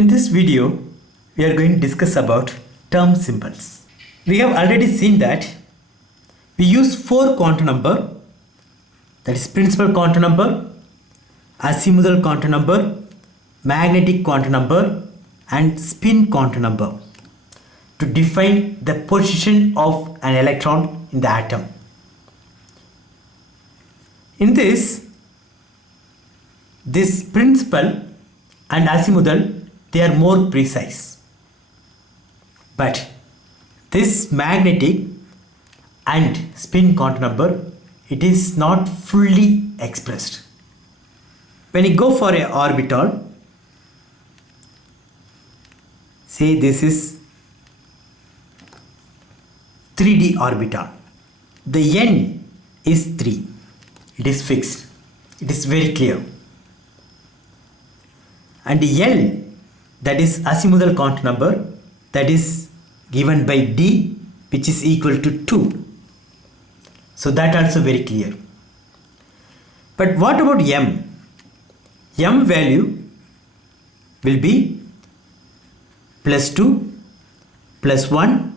In this video, we are going to discuss about term symbols. We have already seen that we use 4 quantum number, that is principal quantum number, azimuthal quantum number, magnetic quantum number and spin quantum number to define the position of an electron in the atom. In this principal and azimuthal, they are more precise, but this magnetic and spin quantum number, it is not fully expressed. When you go for an orbital, say this is 3D orbital, the n is 3, it is fixed, it is very clear, and the L, that is azimuthal quantum number, that is given by D, which is equal to 2. So that also very clear. But what about M? M value will be +2, +1,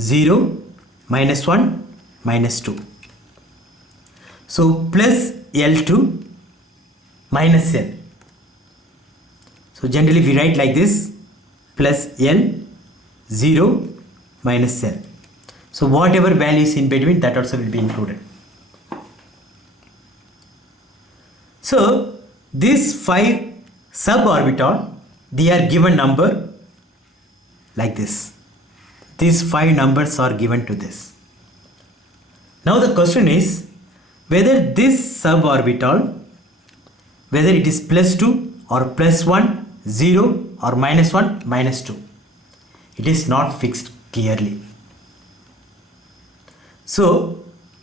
0, -1, -2. So plus L2 minus L. So generally we write like this, plus L, 0, minus L. So whatever value is in between, that also will be included. So these 5 suborbital, they are given number like this. These 5 numbers are given to this. Now the question is whether this suborbital, whether it is +2 or +1, 0 or -1, -2. It is not fixed clearly. So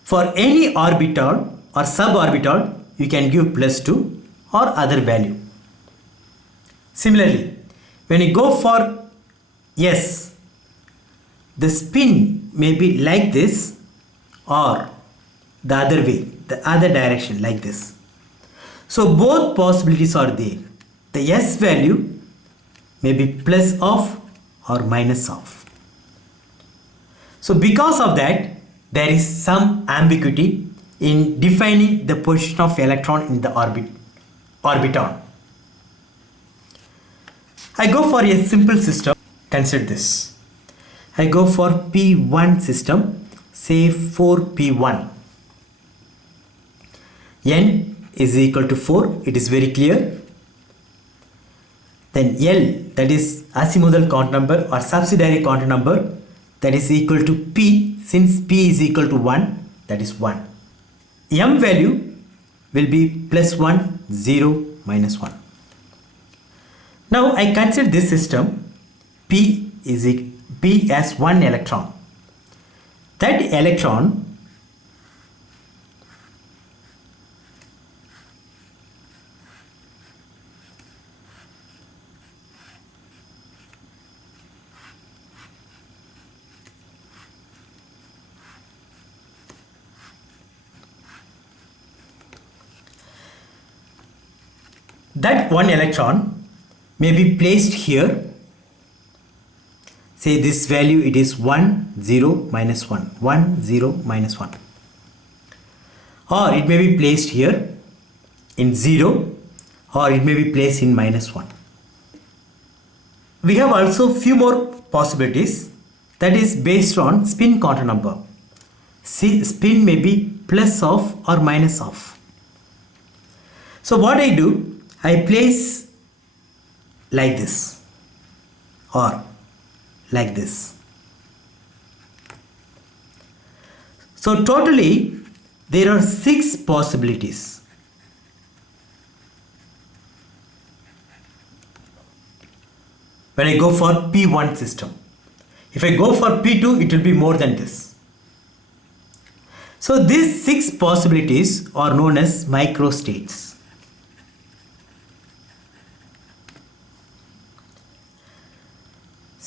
for any orbital or suborbital, you can give +2 or other value. Similarly, when you go for S, the spin may be like this or the other way, the other direction like this. So both possibilities are there. The S value may be plus of or minus of. So because of that, there is some ambiguity in defining the position of electron in the orbital. I go for a simple system. Consider this. I go for P1 system, say 4P1. N is equal to 4, it is very clear. Then L, that is azimuthal quantum number or subsidiary quantum number, that is equal to P, since P is equal to 1, that is 1. M value will be +1, 0, -1. Now I consider this system, P as 1 electron. That electron may be placed here. Say this value, it is 1, 0, -1, 1, 0, -1. Or it may be placed here in 0, or it may be placed in -1. We have also few more possibilities, that is based on spin quantum number. See, spin may be plus of or minus of. So what I do, I place like this or like this. So totally there are 6 possibilities. When I go for P1 system, if I go for P2, it will be more than this. So these 6 possibilities are known as microstates.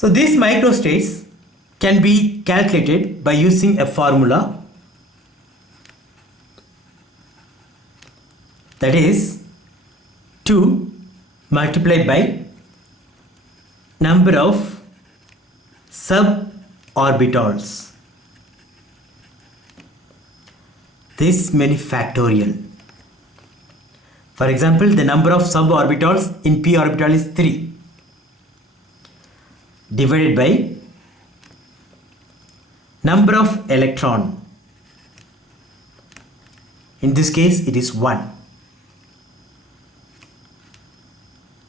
So these microstates can be calculated by using a formula, that is 2 multiplied by number of suborbitals. This many factorial. For example, the number of suborbitals in p orbital is 3 divided by number of electron. In this case it is 1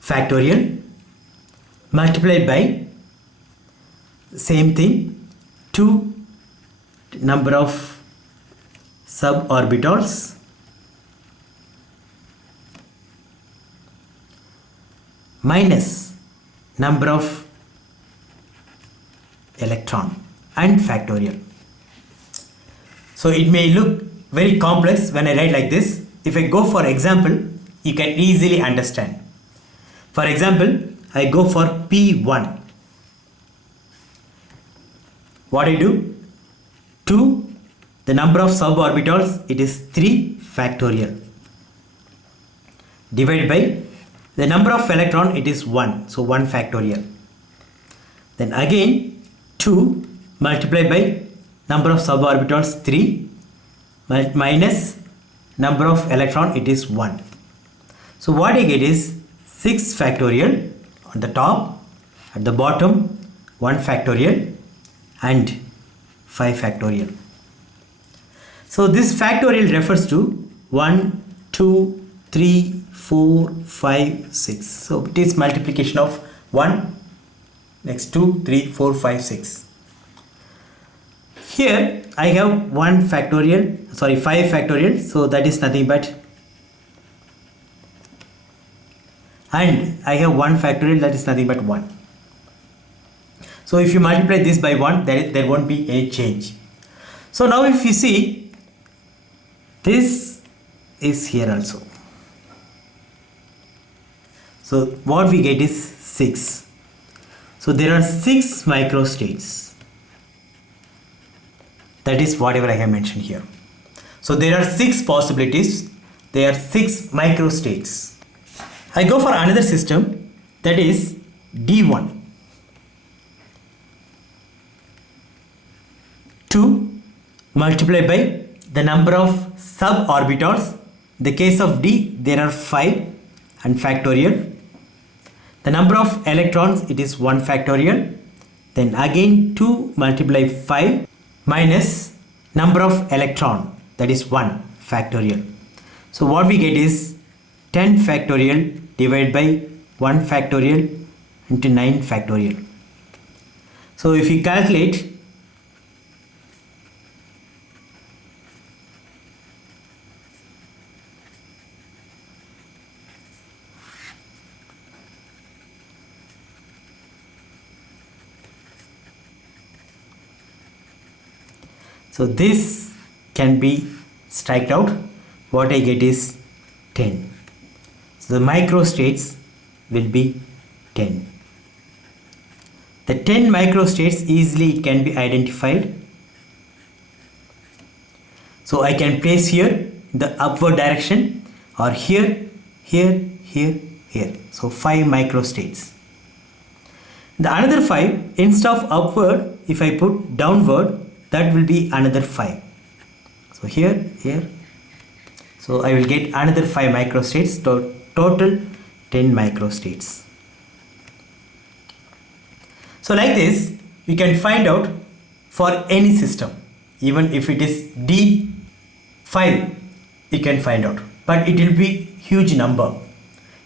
factorial multiplied by same thing 2 number of suborbitals minus number of electron and factorial. So it may look very complex when I write like this. If I go for example, you can easily understand. For example, I go for P1. What I do? 2, the number of suborbitals, it is 3 factorial divided by the number of electron, it is 1, so 1 factorial. Then again 2 multiplied by number of suborbitals 3 minus number of electron, it is 1. So what I get is 6 factorial on the top, at the bottom 1 factorial and 5 factorial. So this factorial refers to 1, 2, 3, 4, 5, 6. So it is multiplication of 1, next 2, 3, 4, 5, 6. Here I have 1 factorial, sorry 5 factorial, so that is nothing but, and I have 1 factorial, that is nothing but 1. So if you multiply this by 1, there won't be any change. So now if you see, this is here also. So what we get is 6. So there are 6 microstates. That is whatever I have mentioned here. So there are 6 possibilities. There are 6 microstates. I go for another system, that is D1. 2 multiplied by the number of suborbitals. In the case of D, there are 5 and factorial. The number of electrons, it is 1 factorial. Then again 2 multiply 5 minus number of electron, that is 1 factorial. So what we get is 10 factorial divided by 1 factorial into 9 factorial. So if you calculate, so this can be striked out. What I get is 10. So the microstates will be 10. The 10 microstates easily it can be identified. So I can place here the upward direction, or here, here, here, here. So 5 microstates. The another 5, instead of upward, if I put downward, that will be another 5. So here, here. So I will get another 5 microstates, total 10 microstates. So like this, you can find out for any system. Even if it is D5, you can find out. But it will be huge number.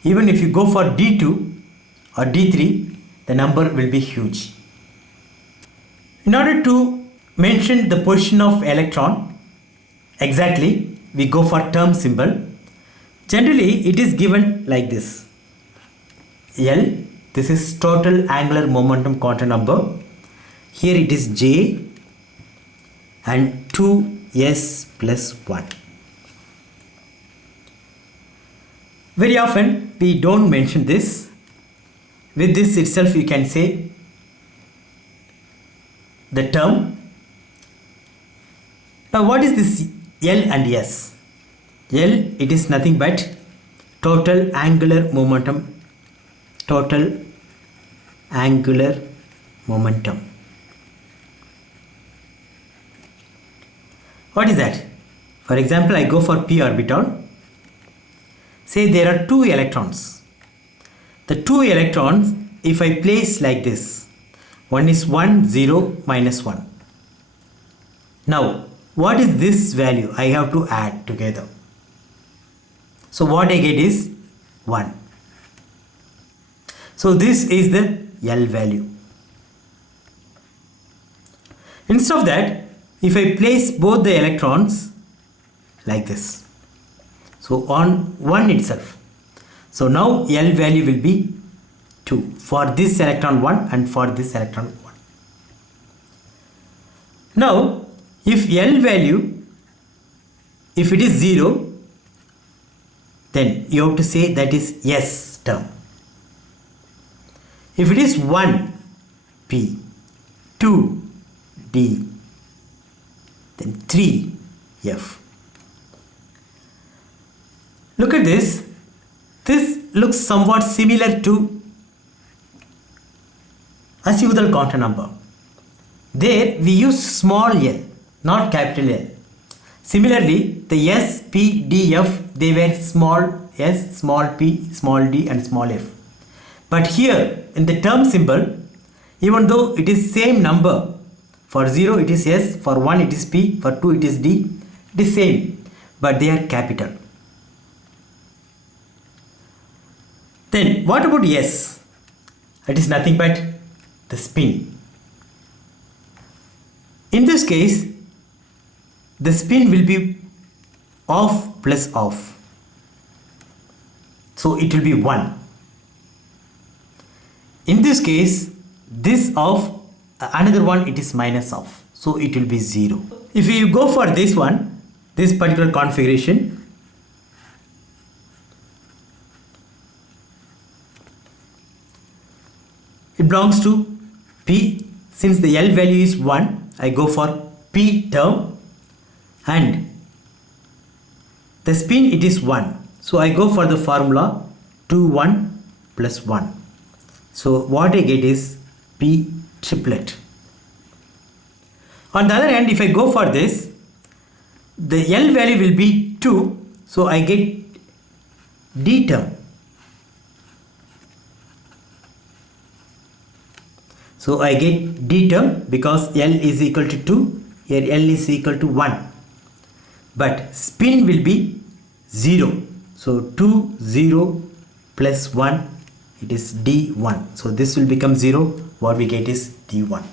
Even if you go for D2 or D3, the number will be huge. In order to mention the position of electron exactly, we go for term symbol. Generally it is given like this. L, this is total angular momentum quantum number. Here it is J and 2s plus 1. Very often we don't mention this. With this itself you can say the term. Now what is this L and S? L, it is nothing but total angular momentum, total angular momentum. What is that? For example, I go for p orbital. Say there are two electrons. The two electrons, if I place like this, one is 1, 0, minus 1. Now, what is this value? I have to add together. So what I get is 1. So this is the L value. Instead of that, if I place both the electrons like this, so on 1 itself, so now L value will be 2 for this electron 1 and for this electron 1. Now if L value, if it is 0, then you have to say that is S term. If it is 1 P, 2 D, then 3 F. Look at this. This looks somewhat similar to azimuthal quantum number. There we use small l, not capital L. Similarly, the S, P, D, F, they were small s, small p, small d and small f. But here in the term symbol, even though it is same number, for 0 it is S, for 1 it is P, for 2 it is D, it is same, but they are capital. Then what about S? It is nothing but the spin. In this case, the spin will be off plus off. So it will be 1. In this case, this off, another one it is minus off. So it will be 0. If you go for this one, this particular configuration, it belongs to P. Since the L value is 1, I go for P term and the spin it is 1. So I go for the formula 2, 1 plus 1. So what I get is P triplet. On the other hand, if I go for this, the L value will be 2. So I get D term. So I get D term because L is equal to 2. Here L is equal to 1. But spin will be 0. So 2, 0 plus 1, it is D1. So this will become 0. What we get is D1.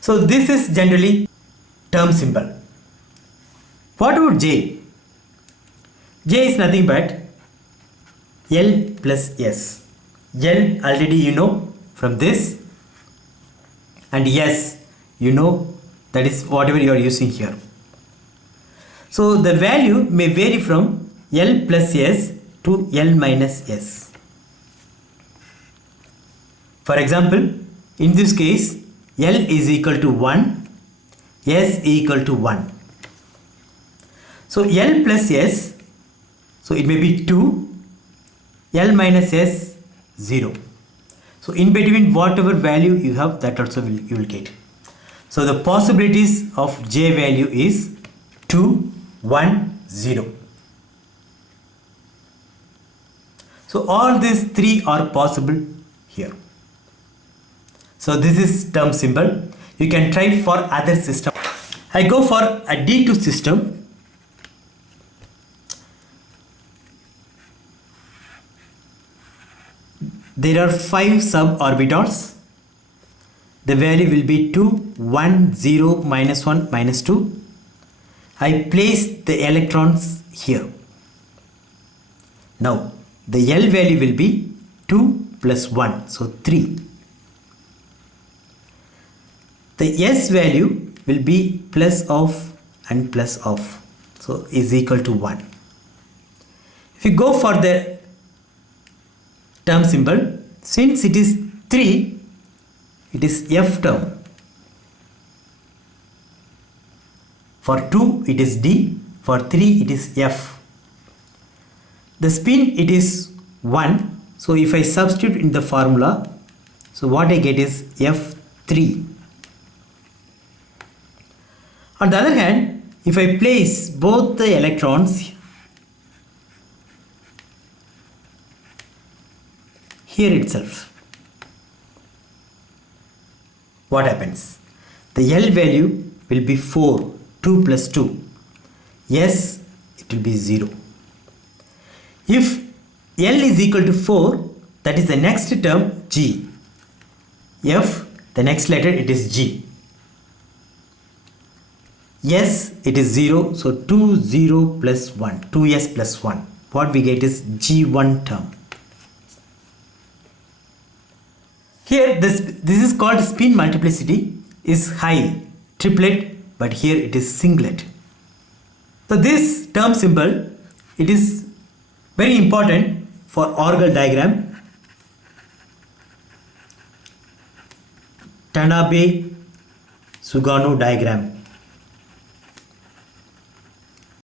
So this is generally term symbol. What about J? J is nothing but L plus S. L already you know from this, and S you know, that is whatever you are using here. So the value may vary from L plus S to L minus S. For example, in this case, L is equal to 1, S equal to 1. So L plus S, so it may be 2, L minus S 0. So in between whatever value you have, that also you will get. So the possibilities of J value is 2, 1, 0. So all these three are possible here. So this is term symbol. You can try for other system. I go for a D2 system. There are 5 suborbitals. The value will be 2, 1, 0, minus 1, minus 2. I place the electrons here. Now the L value will be 2 plus 1, so 3. The S value will be plus of and plus of, so is equal to 1. If you go for the term symbol, since it is 3, it is F term. For 2 it is D, for 3 it is F. The spin it is 1, so if I substitute in the formula, So what I get is F3. On the other hand, if I place both the electrons here itself, what happens? The L value will be 4, 2 plus 2. Yes, it will be 0. If L is equal to 4, that is the next term G. F, the next letter, it is G. Yes, it is 0, so 2, 0 plus 1, 2s plus 1. What we get is G1 term. Here this is called spin multiplicity is high, triplet, but here it is singlet. So this term symbol, it is very important for Orgel diagram. Tanabe-Sugano diagram.